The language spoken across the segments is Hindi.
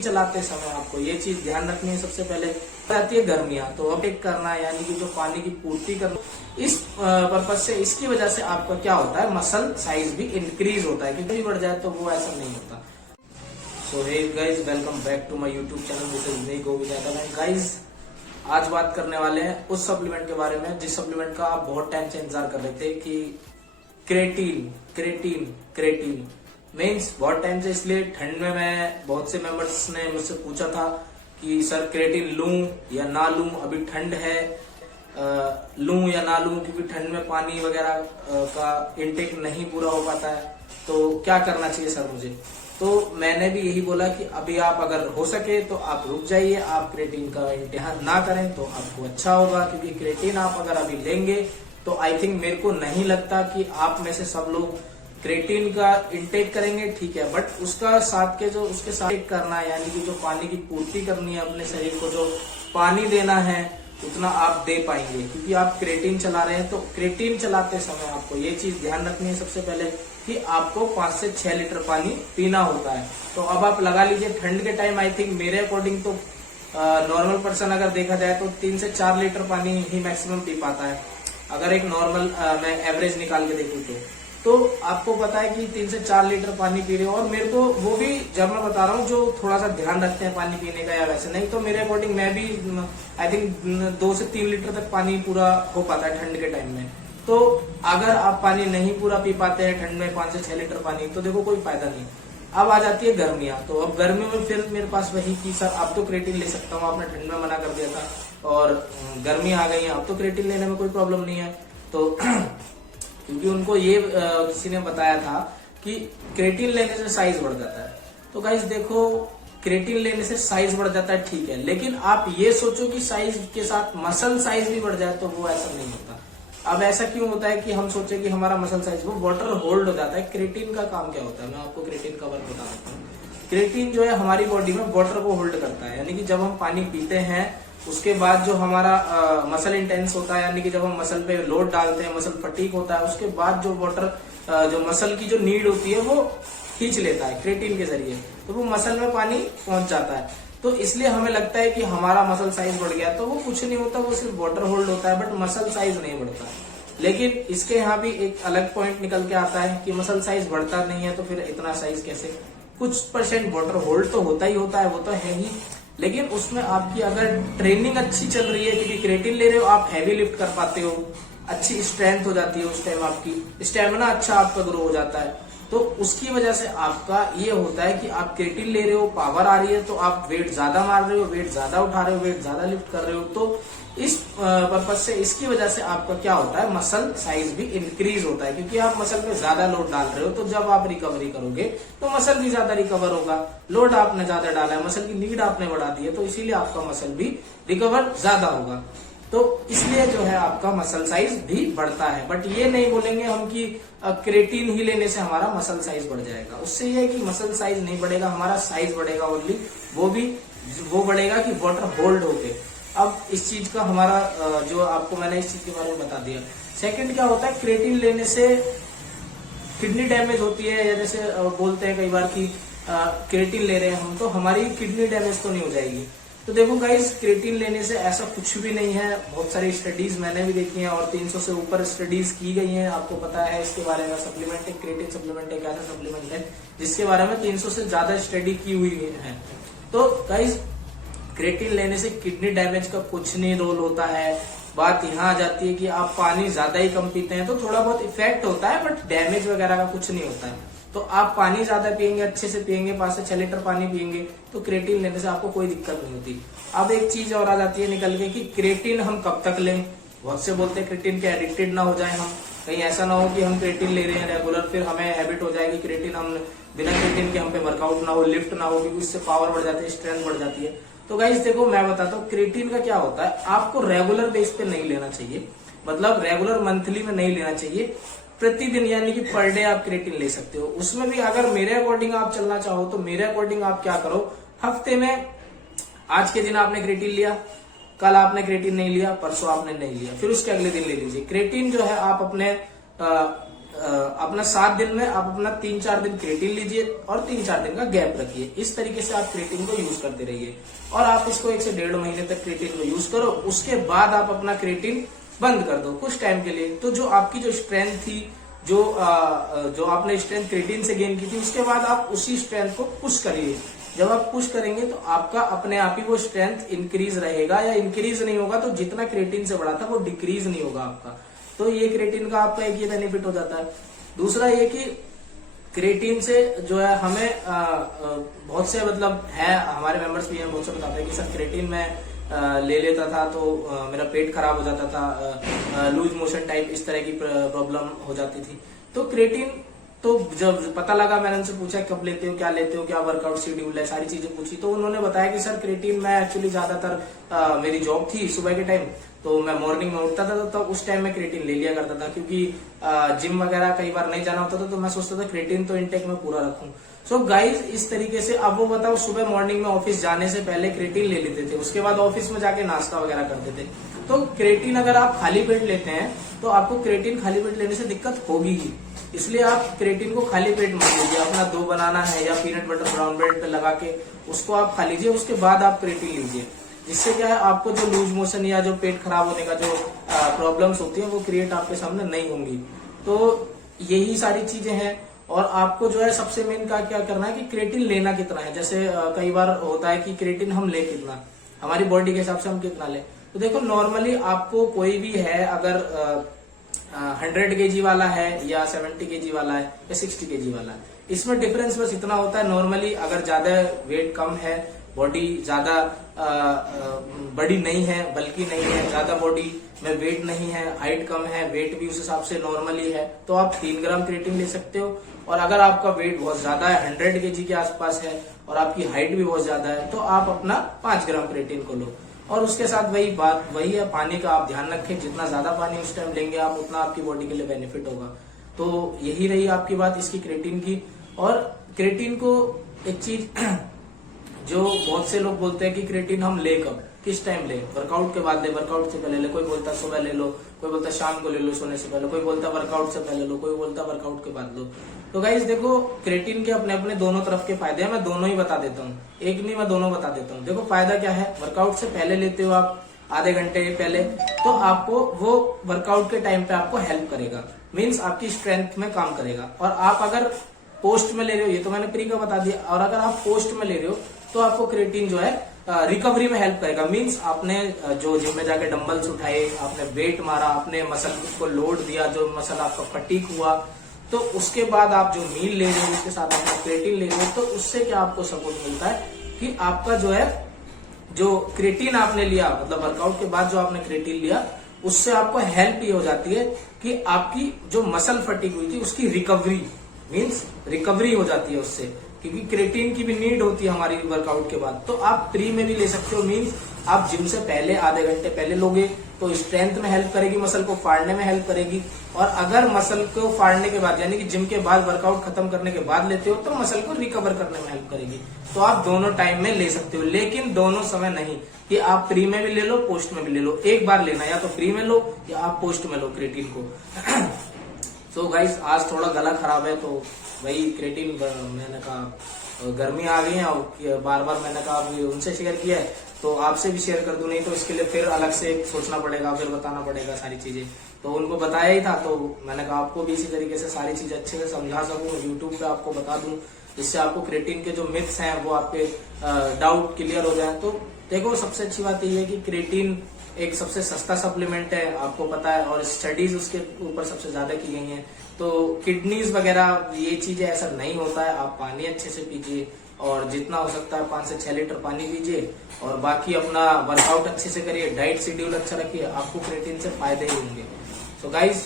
चलाते समय आपको ये चीज ध्यान रखनी है। सबसे पहले आती है गर्मियां, तो अपटेक करना यानी कि जो पानी की पूर्ति करना, इस पर्पज से, इसकी वजह से आपका क्या होता है, मसल साइज भी इंक्रीज होता है। क्योंकि बढ़ जाए तो वो ऐसा नहीं होता। So hey guys, welcome back to my YouTube channel. This is me Govind Yadav. Guys, आज बात करने वाले हैं उस सप्लीमेंट के बारे में जिस सप्लीमेंट का आप बहुत टाइम से इंतजार कर रहे थे कि क्रेटीन क्रेटीन क्रेटीन मीन्स बहुत टाइम से। इसलिए ठंड में मैं, बहुत से मेंबर्स ने मुझसे पूछा था कि सर क्रेटीन लूं या ना लूं, अभी ठंड है, लूं या ना लूं, क्योंकि ठंड में पानी वगैरह का इंटेक नहीं पूरा हो पाता है, तो क्या करना चाहिए सर मुझे। तो मैंने भी यही बोला कि अभी आप अगर हो सके तो आप रुक जाइए, आप क्रेटीन का इंतजार ना करें तो आपको अच्छा होगा। क्योंकि क्रेटीन आप अगर अभी लेंगे तो आई थिंक, मेरे को नहीं लगता कि आप में से सब लोग क्रेटीन का इंटेक करेंगे, ठीक है, बट उसका साथ के जो उसके साथ करना, यानी कि जो पानी की पूर्ति करनी है अपने शरीर को, जो पानी देना है उतना आप दे पाएंगे। क्योंकि आप क्रेटीन चला रहे हैं, तो क्रेटीन चलाते समय आपको ये चीज ध्यान रखनी है सबसे पहले कि आपको 5 से 6 लीटर पानी पीना होता है। तो अब आप लगा लीजिए, ठंड के टाइम आई थिंक मेरे अकॉर्डिंग तो नॉर्मल पर्सन अगर देखा जाए तो 3 से 4 लीटर पानी ही मैक्सिमम पी पाता है, अगर एक नॉर्मल मैं एवरेज निकाल के देखूं तो आपको पता है कि 3 से 4 लीटर पानी पी रहे हो। और मेरे को वो भी, जब मैं बता रहा हूँ, जो थोड़ा सा ध्यान रखते हैं पानी पीने का या वैसे नहीं, तो मेरे अकॉर्डिंग मैं भी आई थिंक 2 से 3 लीटर तक पानी पूरा हो पाता है ठंड के टाइम में। तो अगर आप पानी नहीं पूरा पी पाते हैं ठंड में 5 से 6 लीटर पानी, तो देखो कोई फायदा नहीं। अब आ जाती है गर्मियां, तो अब गर्मियों में फिर मेरे पास वही की सर अब तो क्रेटीन ले सकता हूँ, आपने ठंड में मना कर दिया था और गर्मी आ गई है, अब तो क्रेटीन लेने में कोई प्रॉब्लम नहीं है। तो क्योंकि उनको ये किसी ने बताया था कि क्रेटीन लेने से साइज बढ़ जाता है। तो गाइस देखो, क्रेटीन लेने से साइज बढ़ जाता है, ठीक है, लेकिन आप ये सोचो कि साइज के साथ मसल साइज भी बढ़ जाए, तो वो ऐसा नहीं होता। अब ऐसा क्यों होता है कि हम सोचे कि हमारा मसल साइज, वो वाटर होल्ड हो जाता है। क्रेटीन का काम क्या होता है, मैं आपको क्रेटीन का वर्क बता देता हूँ। क्रेटीन जो है हमारी बॉडी में वाटर को होल्ड करता है, यानी कि जब हम पानी पीते हैं उसके बाद जो हमारा मसल इंटेंस होता है, यानी कि जब हम मसल पे लोड डालते हैं, मसल फटीक होता है, उसके बाद जो वाटर जो मसल की जो नीड होती है वो खींच लेता है क्रेटीन के जरिए, तो वो मसल में पानी पहुंच जाता है। तो इसलिए हमें लगता है कि हमारा मसल साइज बढ़ गया, तो वो कुछ नहीं होता, वो सिर्फ वाटर होल्ड होता है, बट मसल साइज नहीं बढ़ता। लेकिन इसके यहाँ भी एक अलग पॉइंट निकल के आता है कि मसल साइज बढ़ता नहीं है, तो फिर इतना साइज कैसे। कुछ परसेंट वाटर होल्ड तो होता ही होता है, वो तो है ही, लेकिन उसमें आपकी अगर ट्रेनिंग अच्छी चल रही है, क्योंकि क्रेटीन ले रहे हो, आप हैवी लिफ्ट कर पाते हो, अच्छी स्ट्रेंथ हो जाती है, उस टाइम आपकी स्टेमिना अच्छा आपका ग्रो हो जाता है, तो उसकी वजह से आपका ये होता है कि आप क्रेटीन ले रहे हो, पावर आ रही है, तो आप वेट ज्यादा मार रहे हो, वेट ज्यादा उठा रहे हो, वेट ज्यादा लिफ्ट कर रहे हो, तो इस पर्पज से, इसकी वजह से आपका क्या होता है, मसल साइज भी इंक्रीज होता है। क्योंकि आप मसल पे ज्यादा लोड डाल रहे हो, तो जब आप रिकवरी करोगे तो मसल भी ज्यादा रिकवर होगा। लोड आपने ज्यादा डाला है, मसल की नीड आपने बढ़ा दी है, तो इसीलिए आपका मसल भी रिकवर ज्यादा होगा। तो इसलिए जो है आपका मसल साइज भी बढ़ता है। बट ये नहीं बोलेंगे हम कि क्रेटीन ही लेने से हमारा मसल साइज बढ़ जाएगा। उससे ये है कि मसल साइज नहीं बढ़ेगा, हमारा साइज बढ़ेगा ओनली, वो बढ़ेगा कि वाटर होल्ड होके। अब इस चीज का हमारा जो आपको मैंने इस चीज के बारे में बता दिया। सेकंड क्या होता है, क्रेटीन लेने से किडनी डैमेज होती है, या जैसे बोलते हैं कई बार कि क्रेटीन ले रहे हैं हम, तो हमारी किडनी डैमेज तो नहीं हो जाएगी। तो देखो गाइस, क्रेटीन लेने से ऐसा कुछ भी नहीं है। बहुत सारी स्टडीज मैंने भी देखी हैं और 300 से ऊपर स्टडीज की गई हैं। आपको पता है इसके बारे में, सप्लीमेंट है, क्रेटीन सप्लीमेंट एक ऐसा सप्लीमेंट है जिसके बारे में 300 से ज्यादा स्टडी की हुई है। तो गाइस, क्रेटीन लेने से किडनी डैमेज का कुछ नहीं रोल होता है। बात यहाँ आ जाती है कि आप पानी ज्यादा ही कम पीते हैं, तो थोड़ा बहुत इफेक्ट होता है, बट डैमेज वगैरह का कुछ नहीं होता है। तो आप पानी ज्यादा पियेंगे, अच्छे से पियेंगे, 5 से 6 लीटर पानी पियेंगे, तो क्रेटीन लेने से आपको कोई दिक्कत नहीं होती। अब एक चीज और आ जाती है निकल के कि क्रेटीन हम कब तक लें। बहुत से बोलते हैं क्रेटीन के एडिक्टेड ना हो जाए हम, कहीं ऐसा ना हो कि हम क्रेटीन ले रहे हैं रेगुलर, फिर हमें हैबिट हो जाएगी क्रेटीन, हम बिना क्रेटीन के हम पे वर्कआउट ना हो, लिफ्ट ना हो, क्योंकि उससे पावर बढ़ जाती है, स्ट्रेंथ बढ़ जाती है। तो गाइस देखो, मैं बताता हूँ क्रेटीन का क्या होता है। आपको रेगुलर बेस पे नहीं लेना चाहिए, मतलब रेगुलर मंथली में नहीं लेना चाहिए, प्रतिदिन यानी कि पर डे आप क्रेटीन ले सकते हो। उसमें भी अगर मेरे अकॉर्डिंग आप चलना चाहो तो मेरे अकॉर्डिंग आप क्या करो, हफ्ते में आज के दिन आपने क्रेटीन लिया, कल आपने क्रेटीन नहीं लिया, परसों आपने नहीं लिया, फिर उसके अगले दिन ले लीजिए। क्रेटीन जो है आप अपने अपना 7 दिन में आप अपना 3-4 दिन क्रेटिन लीजिए और 3-4 दिन का गैप रखिए। इस तरीके से आप क्रेटिन को यूज करते रहिए और आप इसको 1 से 1.5 महीने तक क्रेटिन को यूज करो। उसके बाद आप अपना क्रेटिन बंद कर दो कुछ टाइम के लिए। तो जो आपकी जो स्ट्रेंथ थी, जो आपने स्ट्रेंथ क्रेटिन से गेन की थी, उसके बाद आप उसी स्ट्रेंथ को पुश करिए। जब आप पुश करेंगे तो आपका अपने आप ही वो स्ट्रेंथ इंक्रीज रहेगा, या इंक्रीज नहीं होगा तो जितना क्रेटिन से बढ़ा था वो डिक्रीज नहीं होगा आपका। तो ये क्रेटिन का आपका एक ये बेनिफिट हो जाता है। दूसरा ये कि क्रेटिन से जो है हमें बहुत से मतलब है, हमारे मेंबर्स भी हैं, बहुत से बताते हैं कि सर क्रेटिन में ले लेता था तो मेरा पेट खराब हो जाता था, लूज मोशन टाइप इस तरह की प्रॉब्लम हो जाती थी। तो क्रेटिन तो जब पता लगा, मैंने उनसे पूछा कब लेते हो, क्या वर्कआउट शेड्यूल है, सारी चीजें पूछी। तो उन्होंने बताया कि सर क्रेटिन, मैं एक्चुअली ज्यादातर मेरी जॉब थी सुबह के टाइम, तो मैं मॉर्निंग में उठता था तो उस टाइम में क्रेटिन ले लिया करता था, क्योंकि जिम वगैरह कई बार नहीं जाना होता था, तो मैं सोचता था क्रेटिन तो इनटेक में पूरा रखूं। सो गाइज इस तरीके से अब वो बताओ, सुबह मॉर्निंग में ऑफिस जाने से पहले क्रेटिन ले लेते थे, उसके बाद ऑफिस में जाके नाश्ता वगैरह करते थे। तो क्रेटिन अगर आप खाली पेट लेते हैं तो आपको क्रेटिन खाली पेट लेने से दिक्कत होगी ही, इसलिए आप क्रेटिन को खाली पेट मत लीजिए। अपना 2 बनाना है या पीनट बटर ब्राउन ब्रेड पे लगा के उसको आप खा लीजिए, उसके बाद आप क्रेटिन लीजिए। जिससे क्या है, आपको जो लूज मोशन या जो पेट खराब होने का जो प्रॉब्लम्स होती है वो क्रिएट आपके सामने नहीं होंगी। तो यही सारी चीजें हैं। और आपको जो है सबसे मेन का क्या करना है कि क्रेटिन लेना कितना है। जैसे कई बार होता है कि क्रेटिन हम ले कितना, हमारी बॉडी के हिसाब से हम कितना ले। तो देखो नॉर्मली आपको कोई भी है, अगर 100 kg वाला है या 70 kg वाला है या 60 kg वाला है, इसमें डिफरेंस बस इतना होता है। नॉर्मली अगर ज्यादा वेट कम है, बॉडी ज्यादा बड़ी नहीं है, बल्कि नहीं है, ज्यादा बॉडी में वेट नहीं है, हाइट कम है, वेट भी उस हिसाब से नॉर्मली है, तो आप 3 ग्राम क्रेटिन ले सकते हो। और अगर आपका वेट बहुत ज्यादा है, 100 kg के आसपास है और आपकी हाइट भी बहुत ज्यादा है, तो आप अपना 5 ग्राम क्रेटिन को लो। और उसके साथ वही है, पानी का आप ध्यान रखें, जितना ज्यादा पानी उस टाइम लेंगे आप, उतना आपकी बॉडी के लिए बेनिफिट होगा। तो यही रही आपकी बात इसकी क्रेटिन की। और क्रेटिन को एक चीज जो बहुत से लोग बोलते हैं कि क्रेटिन हम ले कब, किस टाइम ले, वर्कआउट के बाद ले, वर्कआउट से पहले ले, कोई बोलता सुबह ले लो, कोई बोलता शाम को ले लो सोने से पहले, कोई बोलता वर्कआउट से पहले लो, कोई बोलता वर्कआउट के बाद लो। तो गाइज देखो, क्रेटिन के अपने अपने दोनों तरफ के फायदे हैं, मैं दोनों ही बता देता हूँ, एक नहीं मैं दोनों बता देता हूँ। देखो फायदा क्या है, वर्कआउट से पहले लेते हो आप आधे घंटे पहले, तो आपको वो वर्कआउट के टाइम पे आपको हेल्प करेगा, मीन्स आपकी स्ट्रेंथ में काम करेगा। और आप अगर पोस्ट में ले रहे हो, ये तो मैंने प्री का बता दिया, और अगर आप पोस्ट में ले रहे हो तो आपको क्रेटिन जो है रिकवरी में हेल्प करेगा। मीन्स आपने जो जिम में जाके डंबल्स उठाए, आपने वेट मारा, आपने मसल को लोड दिया, जो मसल आपका फटीक हुआ, तो उसके बाद आप जो मील ले रहे हो उसके साथ अपना क्रेटिन ले रहे हो, तो उससे क्या आपको सपोर्ट मिलता है कि आपका जो है, जो क्रेटिन आपने लिया, मतलब वर्कआउट के बाद जो आपने क्रेटिन लिया, उससे आपको हेल्प ये हो जाती है कि आपकी जो मसल फटीक हुई थी उसकी रिकवरी, मीन्स रिकवरी हो जाती है उससे, क्योंकि क्रेटिन की भी नीड होती है हमारी वर्कआउट के बाद। तो आप प्री में भी ले सकते हो, मीन्स आप जिम से पहले आधे घंटे पहले लोगे तो स्ट्रेंथ में हेल्प करेगी, मसल को फाड़ने में हेल्प करेगी। और अगर मसल को फाड़ने के बाद, यानी कि जिम के बाद वर्कआउट खत्म करने के बाद लेते हो, तो मसल को रिकवर करने में हेल्प करेगी। तो आप दोनों टाइम में ले सकते हो, लेकिन दोनों समय नहीं कि आप प्री में भी ले लो, पोस्ट में भी ले लो। एक बार लेना, या तो प्री में लो या आप पोस्ट में लो क्रेटिन को। सो गाइस, आज थोड़ा गला खराब है, तो वही क्रेटिन मैंने कहा गर्मी आ गई है और बार बार मैंने कहा उनसे शेयर किया है तो आपसे भी शेयर कर दूं, नहीं तो इसके लिए फिर अलग से सोचना पड़ेगा, फिर बताना पड़ेगा सारी चीजें। तो उनको बताया ही था, तो मैंने कहा आपको भी इसी तरीके से सारी चीजें अच्छे से समझा सकूं, यूट्यूब पे आपको बता दूं, जिससे आपको क्रेटिन के जो मिथ्स हैं वो आपके डाउट क्लियर हो जाए। तो देखो, सबसे अच्छी बात यह है कि क्रेटिन एक सबसे सस्ता सप्लीमेंट है, आपको पता है, और स्टडीज उसके ऊपर सबसे ज्यादा की गई हैं। तो किडनीज वगैरह ये चीजें ऐसा नहीं होता है। आप पानी अच्छे से पीजिए, और जितना हो सकता है 5 से 6 लीटर पानी पीजिए, और बाकी अपना वर्कआउट अच्छे से करिए, डाइट शेड्यूल अच्छा रखिए, आपको क्रेटिन से फायदे ही होंगे। तो गाइज,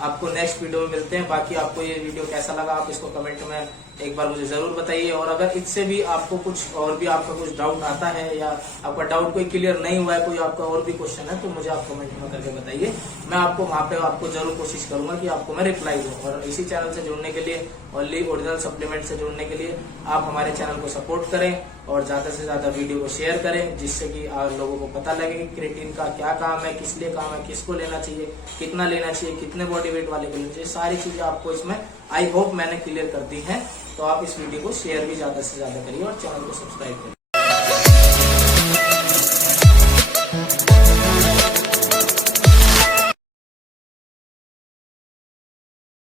आपको नेक्स्ट वीडियो में मिलते हैं। बाकी आपको ये वीडियो कैसा लगा आप इसको कमेंट में एक बार मुझे जरूर बताइए। और अगर इससे भी आपको कुछ और भी आपका कुछ डाउट आता है या आपका डाउट कोई क्लियर नहीं हुआ है, कोई आपका और भी क्वेश्चन है, तो मुझे आप कमेंट में करके बताइए। मैं आपको वहां पे आपको जरूर कोशिश करूंगा कि आपको मैं रिप्लाई दूं। और इसी चैनल से जुड़ने के लिए, ओनली ओरिजिनल सप्लीमेंट से जुड़ने के लिए आप हमारे चैनल को सपोर्ट करें और ज्यादा से ज्यादा वीडियो को शेयर करें, जिससे कि लोगों को पता लगे कि क्रिएटिन का क्या काम है, किस लिए काम है, किसको लेना चाहिए, कितना लेना चाहिए, कितने बॉडी वेट वाले को लेना चाहिए, सारी चीजें आपको इसमें आई होप मैंने क्लियर कर दी हैं। तो आप इस वीडियो को शेयर भी ज्यादा से ज्यादा करिए और चैनल को सब्सक्राइब करिए।